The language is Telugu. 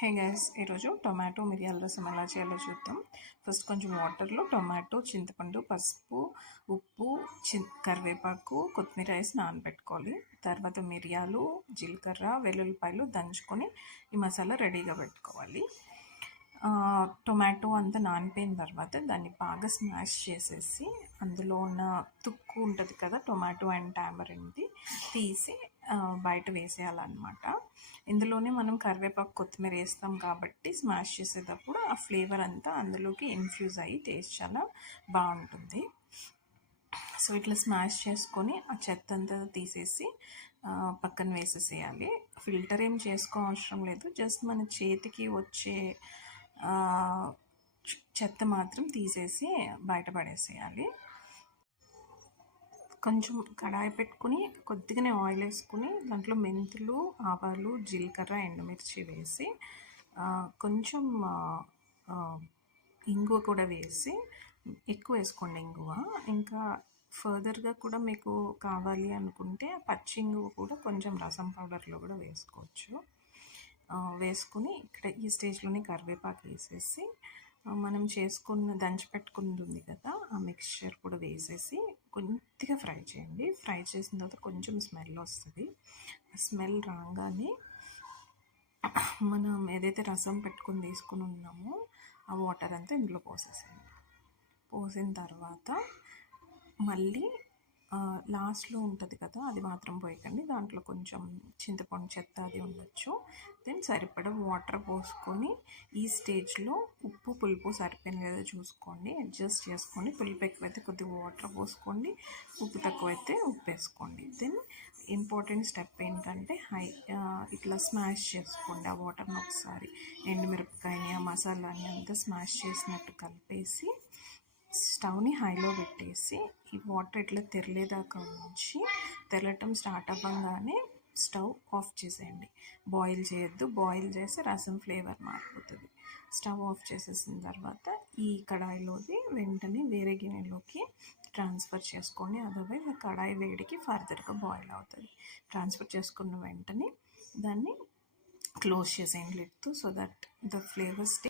హే గైస్, ఈరోజు టొమాటో మిరియాల రసం ఎలా చేయాలో చూద్దాం. ఫస్ట్ కొంచెం వాటర్లో టొమాటో, చింతపండు, పసుపు, ఉప్పు, కరివేపాకు, కొత్తిమీర వేసి నానబెట్టుకోవాలి. తర్వాత మిరియాలు, జీలకర్ర, వెల్లుల్లిపాయలు దంచుకొని ఈ మసాలా రెడీగా పెట్టుకోవాలి. టొమాటో అంతా నానిపోయిన తర్వాత దాన్ని బాగా స్మాష్ చేసేసి అందులో ఉన్న తుక్కు ఉంటుంది కదా, టొమాటో అండ్ టామరింది తీసి బయట వేసేయాలన్నమాట. ఇందులోనే మనం కరివేపాకు, కొత్తిమీర వేస్తాం కాబట్టి స్మాష్ చేసేటప్పుడు ఆ ఫ్లేవర్ అంతా అందులోకి ఇన్ఫ్యూజ్ అయ్యి టేస్ట్ చాలా బాగుంటుంది. సో ఇట్లా స్మాష్ చేసుకొని ఆ చెత్త అంతా తీసేసి పక్కన వేసేసేయాలి. ఫిల్టర్ ఏం చేసుకోవసరం లేదు, జస్ట్ మన చేతికి వచ్చే చెత్త మాత్రం తీసేసి బయటపడేసేయాలి. కొంచెం కడాయి పెట్టుకుని కొద్దిగానే ఆయిల్ వేసుకుని దాంట్లో మెంతులు, ఆవాలు, జీలకర్ర, ఎండుమిర్చి వేసి కొంచెం ఇంగువ కూడా వేసి, ఎక్కువ వేసుకోండి ఇంగువ. ఇంకా ఫర్దర్గా కూడా మీకు కావాలి అనుకుంటే పచ్చి ఇంగువ కూడా కొంచెం రసం పౌడర్లో కూడా వేసుకోవచ్చు. వేసుకుని ఇక్కడ ఈ స్టేజ్లోనే కరివేపాకు వేసేసి మనం దంచి పెట్టుకున్నది ఉంది కదా, ఆ మిక్స్చర్ కూడా వేసేసి కొద్దిగా ఫ్రై చేయండి. ఫ్రై చేసిన తర్వాత కొంచెం స్మెల్ వస్తుంది. ఆ స్మెల్ రాగానే మనం ఏదైతే రసం పెట్టుకుని తీసుకుని ఉన్నామో ఆ వాటర్ అంతా ఇందులో పోసేసేయండి. పోసిన తర్వాత మళ్ళీ లాస్ట్లో ఉంటుంది కదా, అది మాత్రం పోయకండి. దాంట్లో కొంచెం చింతపండు చెత్త అది ఉండొచ్చు. దెన్ సరిపడా వాటర్ పోసుకొని ఈ స్టేజ్లో ఉప్పు, పులుపు సరిపోయిన లేదా చూసుకోండి, అడ్జస్ట్ చేసుకోండి. పులుపు ఎక్కువైతే కొద్దిగా వాటర్ పోసుకోండి, ఉప్పు తక్కువైతే ఉప్పు వేసుకోండి. దెన్ ఇంపార్టెంట్ స్టెప్ ఏంటంటే ఇట్లా స్మాష్ చేసుకోండి ఆ వాటర్ని ఒకసారి. ఎండుమిరపకాయని, ఆ మసాలాని అంతా స్మాష్ చేసినట్టు కలిపేసి స్టవ్ని హైలో పెట్టేసి ఈ వాటర్ ఇట్లా తెరలేదాకా ఉంచి, తెరలటం స్టార్ట్ అవ్వగానే స్టవ్ ఆఫ్ చేసేయండి. బాయిల్ చేయొద్దు, బాయిల్ చేస్తే రసం ఫ్లేవర్ మారిపోతుంది. స్టవ్ ఆఫ్ చేసేసిన తర్వాత ఈ కడాయిలోది వెంటనే వేరే గిన్నెలోకి ట్రాన్స్ఫర్ చేసుకోండి. అదర్వైజ్ ఆ కడాయి వేడికి ఫర్దర్గా బాయిల్ అవుతుంది. ట్రాన్స్ఫర్ చేసుకున్న వెంటనే దాన్ని క్లోజ్ చేసేయండి లిడ్తో, సో దట్ ద ఫ్లేవర్స్